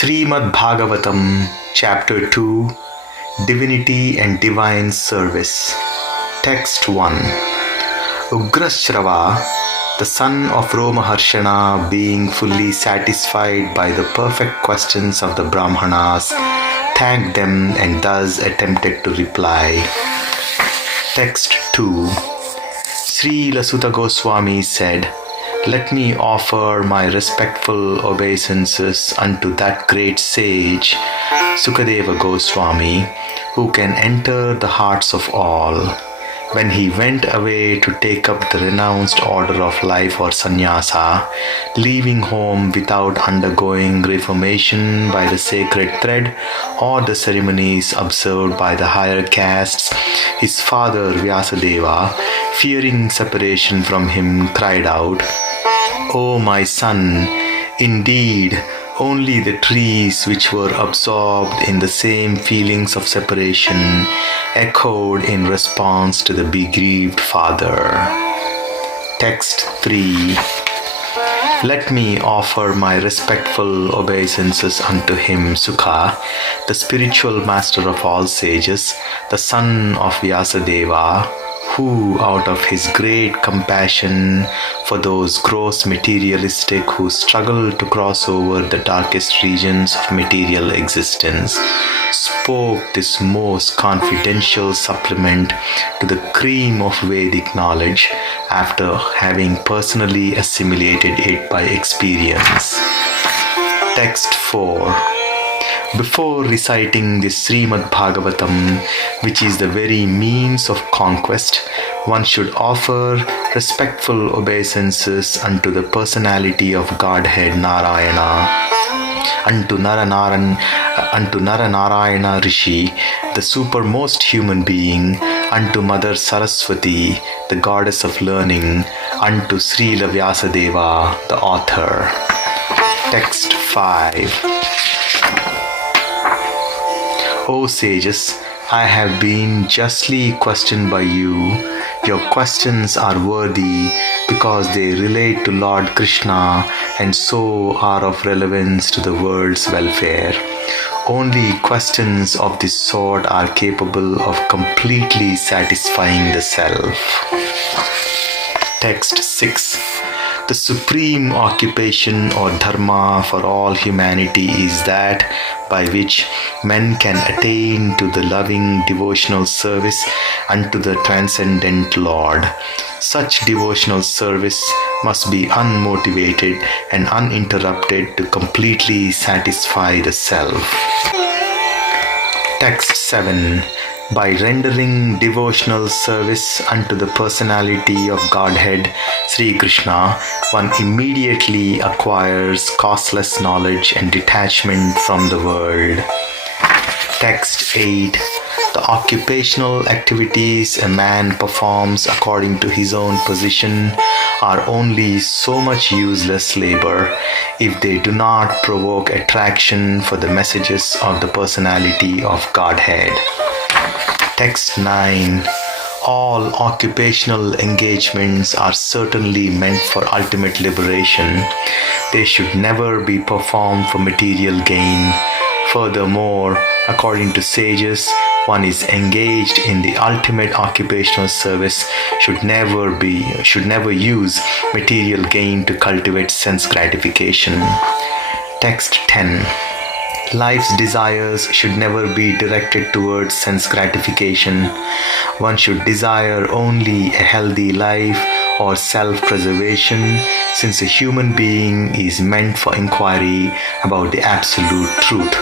Srimadh Bhagavatam, Chapter 2, Divinity and Divine Service. Text 1. Ugrashrava, the son of Romaharshana, being fully satisfied by the perfect questions of the Brahmanas, thanked them and thus attempted to reply. Text 2. Srila Sutta Goswami said, "Let me offer my respectful obeisances unto that great sage, Sukadeva Goswami, who can enter the hearts of all. When he went away to take up the renounced order of life or sannyasa, leaving home without undergoing reformation by the sacred thread or the ceremonies observed by the higher castes, his father Vyasadeva, fearing separation from him, cried out, 'O my son, indeed, only the trees which were absorbed in the same feelings of separation echoed in response to the bereaved father.'" Text 3. Let me offer my respectful obeisances unto him, Sukha, the spiritual master of all sages, the son of Vyasadeva, who, out of his great compassion for those gross materialistic who struggle to cross over the darkest regions of material existence, spoke this most confidential supplement to the cream of Vedic knowledge after having personally assimilated it by experience. Text 4. Before reciting this Srimad Bhagavatam, which is the very means of conquest, one should offer respectful obeisances unto the personality of Godhead Narayana, unto Naranarayana Rishi, the supermost human being, unto Mother Saraswati, the goddess of learning, unto Srila Vyasadeva, the author. Text 5. O sages, I have been justly questioned by you. Your questions are worthy because they relate to Lord Krishna and so are of relevance to the world's welfare. Only questions of this sort are capable of completely satisfying the self. Text 6. The supreme occupation or dharma for all humanity is that by which men can attain to the loving devotional service unto the transcendent Lord. Such devotional service must be unmotivated and uninterrupted to completely satisfy the self. Text 7. By rendering devotional service unto the personality of Godhead, Sri Krishna, one immediately acquires causeless knowledge and detachment from the world. Text 8. The occupational activities a man performs according to his own position are only so much useless labor if they do not provoke attraction for the messages of the personality of Godhead. Text 9. All occupational engagements are certainly meant for ultimate liberation. They should never be performed for material gain. Furthermore, according to sages, one is engaged in the ultimate occupational service should never use material gain to cultivate sense gratification. Text 10. Life's desires should never be directed towards sense gratification. One should desire only a healthy life or self-preservation, since a human being is meant for inquiry about the absolute truth.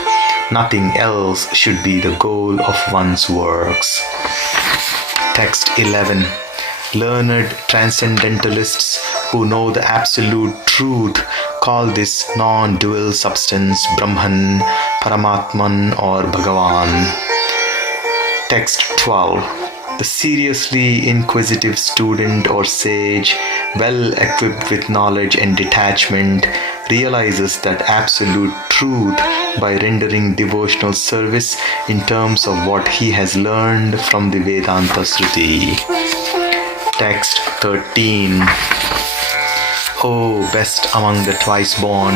Nothing else should be the goal of one's works. Text 11. Learned transcendentalists who know the absolute truth call this non-dual substance Brahman, Paramatman or Bhagavan. Text 12. The seriously inquisitive student or sage, well equipped with knowledge and detachment, realizes that absolute truth by rendering devotional service in terms of what he has learned from the Vedanta Sruti. Text 13. O best among the twice born,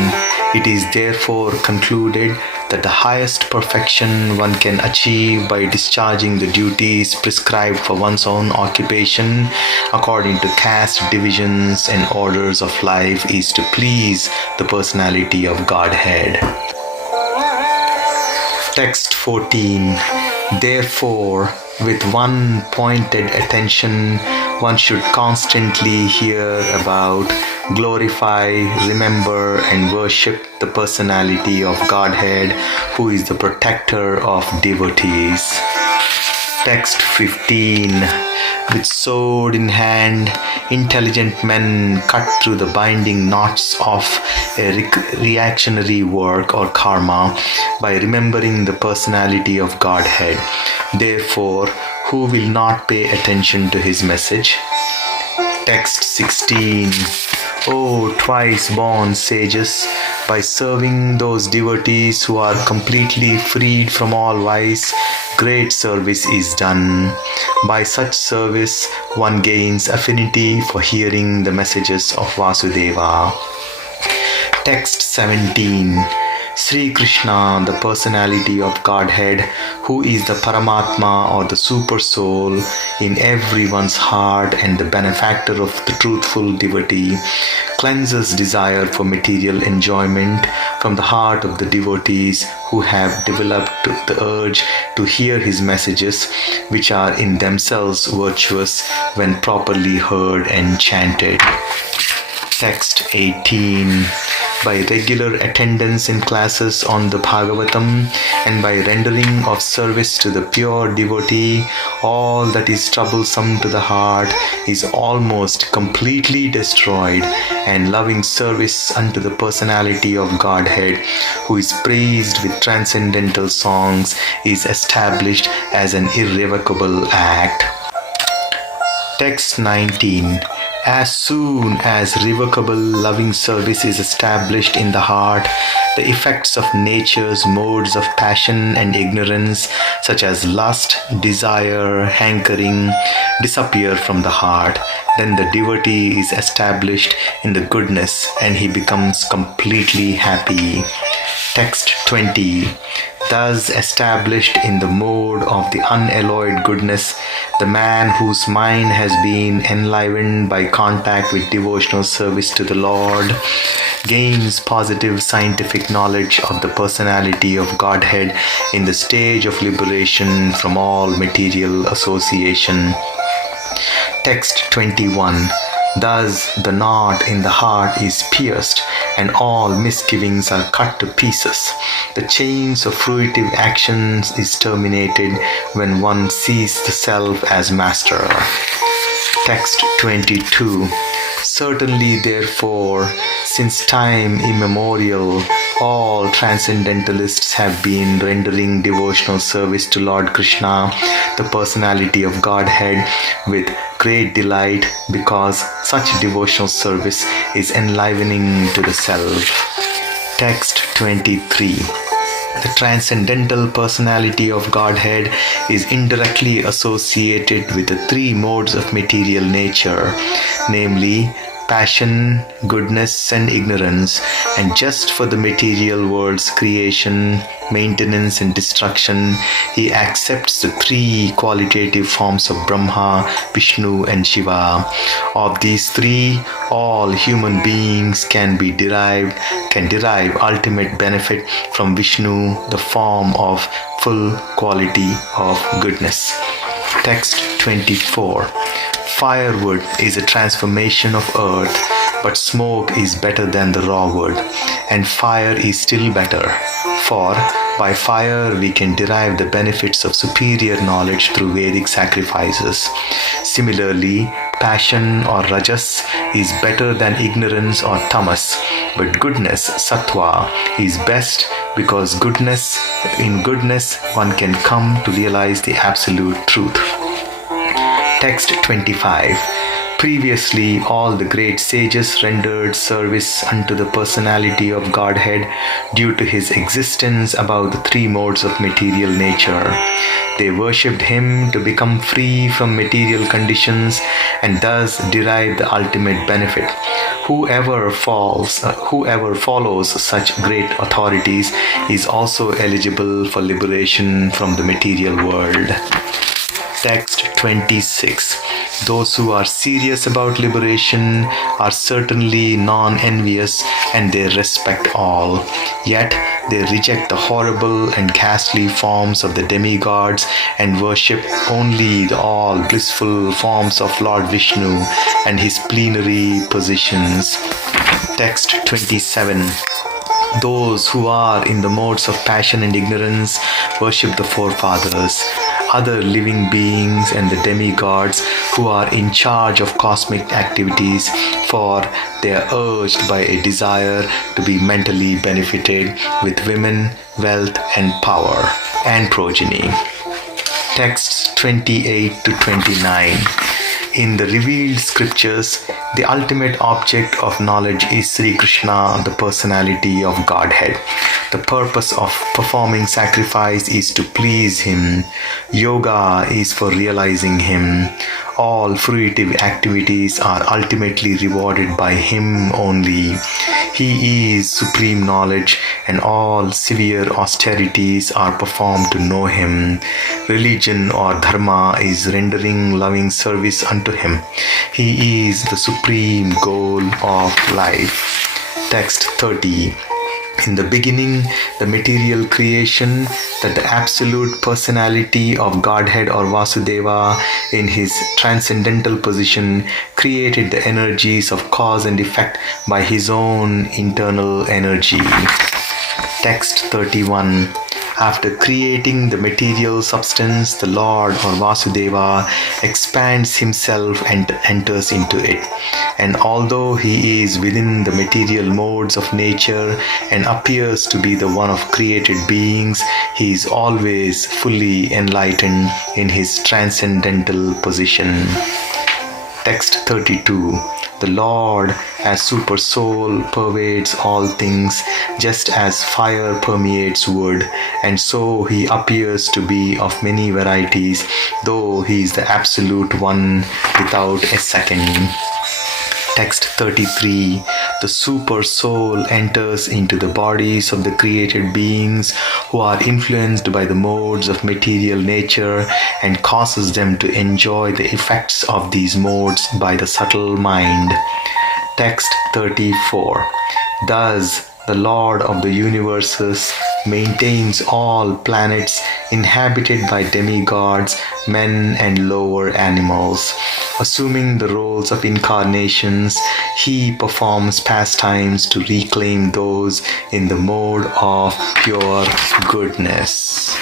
it is therefore concluded that the highest perfection one can achieve by discharging the duties prescribed for one's own occupation according to caste divisions and orders of life is to please the personality of Godhead. Text 14. Therefore, with one pointed attention, one should constantly hear about, glorify, remember, and worship the personality of Godhead, who is the protector of devotees. Text 15. With sword in hand, intelligent men cut through the binding knots of a reactionary work or karma by remembering the personality of Godhead. Therefore, who will not pay attention to his message? Text 16. O twice born sages, by serving those devotees who are completely freed from all vice, great service is done. By such service, one gains affinity for hearing the messages of Vasudeva. Text 17. Sri Krishna, the personality of Godhead, who is the Paramatma or the Super Soul in everyone's heart and the benefactor of the truthful devotee, cleanses desire for material enjoyment from the heart of the devotees who have developed the urge to hear his messages, which are in themselves virtuous when properly heard and chanted. Text 18. By regular attendance in classes on the Bhagavatam and by rendering of service to the pure devotee, all that is troublesome to the heart is almost completely destroyed, and loving service unto the personality of Godhead, who is praised with transcendental songs, is established as an irrevocable act. Text 19. As soon as revocable loving service is established in the heart, the effects of nature's modes of passion and ignorance, such as lust, desire, hankering, disappear from the heart. Then the devotee is established in the goodness and he becomes completely happy. Text 20. Thus established in the mode of the unalloyed goodness, the man whose mind has been enlivened by contact with devotional service to the Lord gains positive scientific knowledge of the personality of Godhead in the stage of liberation from all material association. Text 21. Thus the knot in the heart is pierced, and all misgivings are cut to pieces. The chains of fruitive actions is terminated when one sees the self as master. Text 22. Certainly, therefore, since time immemorial, all transcendentalists have been rendering devotional service to Lord Krishna, the personality of Godhead, with great delight, because such devotional service is enlivening to the self. Text 23. The transcendental personality of Godhead is indirectly associated with the three modes of material nature, namely passion, goodness, and ignorance, and just for the material world's creation, maintenance, and destruction, he accepts the three qualitative forms of Brahma, Vishnu, and Shiva. Of these three, all human beings can derive ultimate benefit from Vishnu, the form of full quality of goodness. Text 24. Firewood is a transformation of earth, but smoke is better than the raw wood, and fire is still better. For by fire we can derive the benefits of superior knowledge through Vedic sacrifices. Similarly, passion or rajas is better than ignorance or tamas, but goodness, sattva, is best because in goodness one can come to realize the absolute truth. Text 25. Previously, all the great sages rendered service unto the personality of Godhead due to his existence above the three modes of material nature. They worshipped him to become free from material conditions and thus derive the ultimate benefit. Whoever follows such great authorities is also eligible for liberation from the material world. Text 26. Those who are serious about liberation are certainly non-envious and they respect all. Yet they reject the horrible and ghastly forms of the demigods and worship only the all blissful forms of Lord Vishnu and his plenary positions. Text 27. Those who are in the modes of passion and ignorance worship the forefathers, other living beings and the demigods who are in charge of cosmic activities, for they are urged by a desire to be mentally benefited with women, wealth and power and progeny. Texts 28 to 29. In the revealed scriptures, the ultimate object of knowledge is Sri Krishna, the personality of Godhead. The purpose of performing sacrifice is to please him. Yoga is for realizing him. All fruitive activities are ultimately rewarded by him only. He is supreme knowledge, and all severe austerities are performed to know him. Religion or dharma is rendering loving service unto him. He is the supreme goal of life. Text 30. In the beginning, the material creation, that the absolute personality of Godhead or Vasudeva in his transcendental position created the energies of cause and effect by his own internal energy. Text 31. After creating the material substance, the Lord or Vasudeva expands himself and enters into it. And although he is within the material modes of nature and appears to be the one of created beings, he is always fully enlightened in his transcendental position. Text 32. The Lord as Super Soul pervades all things, just as fire permeates wood, and so he appears to be of many varieties, though he is the Absolute One without a second. Text 33. The Super Soul enters into the bodies of the created beings who are influenced by the modes of material nature and causes them to enjoy the effects of these modes by the subtle mind. Text 34. Thus, the Lord of the universes maintains all planets inhabited by demigods, men and lower animals. Assuming the roles of incarnations, he performs pastimes to reclaim those in the mode of pure goodness.